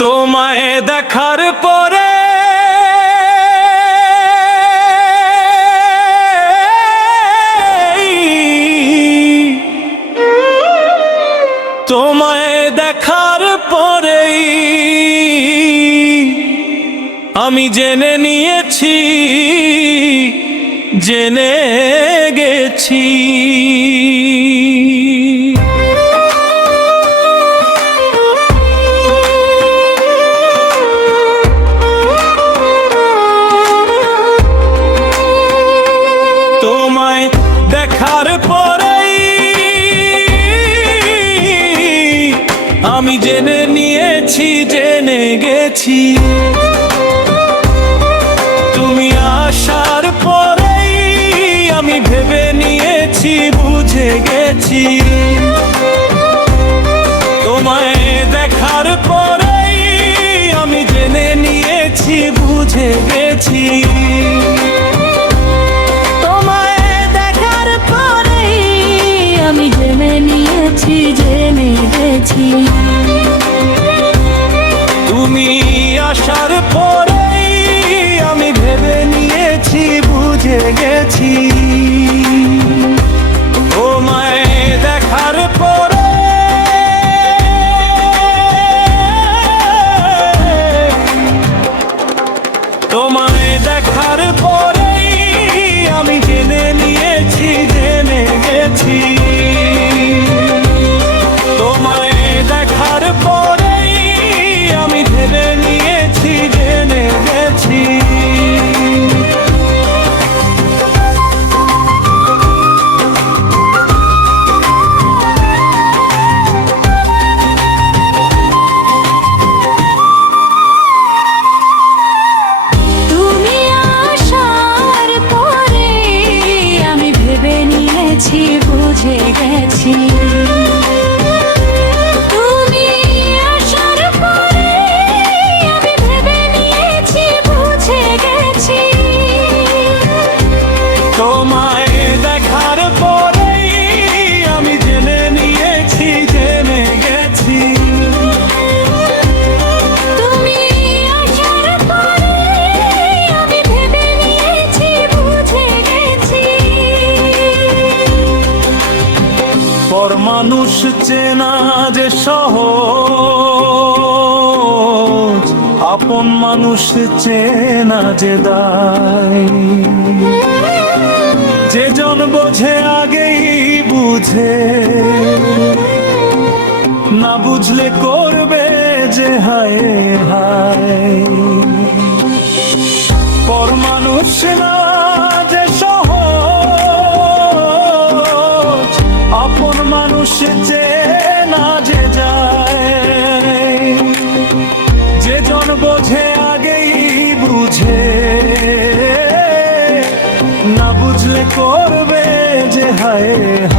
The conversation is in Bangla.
তোমায় দেখার পরে তোমায় দেখার পরেই আমি জেনে নিয়েছি, জেনে গেছি। তোমায় দেখার পরেই আমি জেনে নিয়েছি, জেনে গেছি। তুমি আসার পরেই আমি ভেবে নিয়েছি, বুঝে গেছি। তোমায় দেখার পরেই আমি জেনে নিয়েছি, বুঝে গেছি। আমি জেনে নিয়েছি, জেনে গেছি। তুমি আসার পরেই আমি ভেবে নিয়েছি, বুঝে গেছি। তোমায় দেখার পরে তোমায় দেখার পরেই আমি জেনে নিয়েছি, জেনে গেছি। তোমায় দেখার পরেই আমি ভেবে নিয়েছি, জেনে গেছি। তুমি আসার পরে আমি ভেবে নিয়েছি, বুঝে গেছি। তুমি আসার পরে আমি ভেবে নিয়েছি, বুঝে গেছি। তোমায় দেখার পরেই আমি জেনে নিয়েছি, জেনে গেছি। তুমি আসার পরে আমি ভেবে নিয়েছি, বুঝে গেছি। পর মানুষ চেনা যে সহজ, আপন মানুষ চেনা যে দায়। যে জন বোঝে আগেই বুঝে, না বুঝলে করবে যে হায় হায়। পর মানুষ না যে সহজ, আপন মানুষ চেনা যে যায়। যে জন বোঝে আগেই বুঝে, না বুঝলে করবে যে হায় হায়।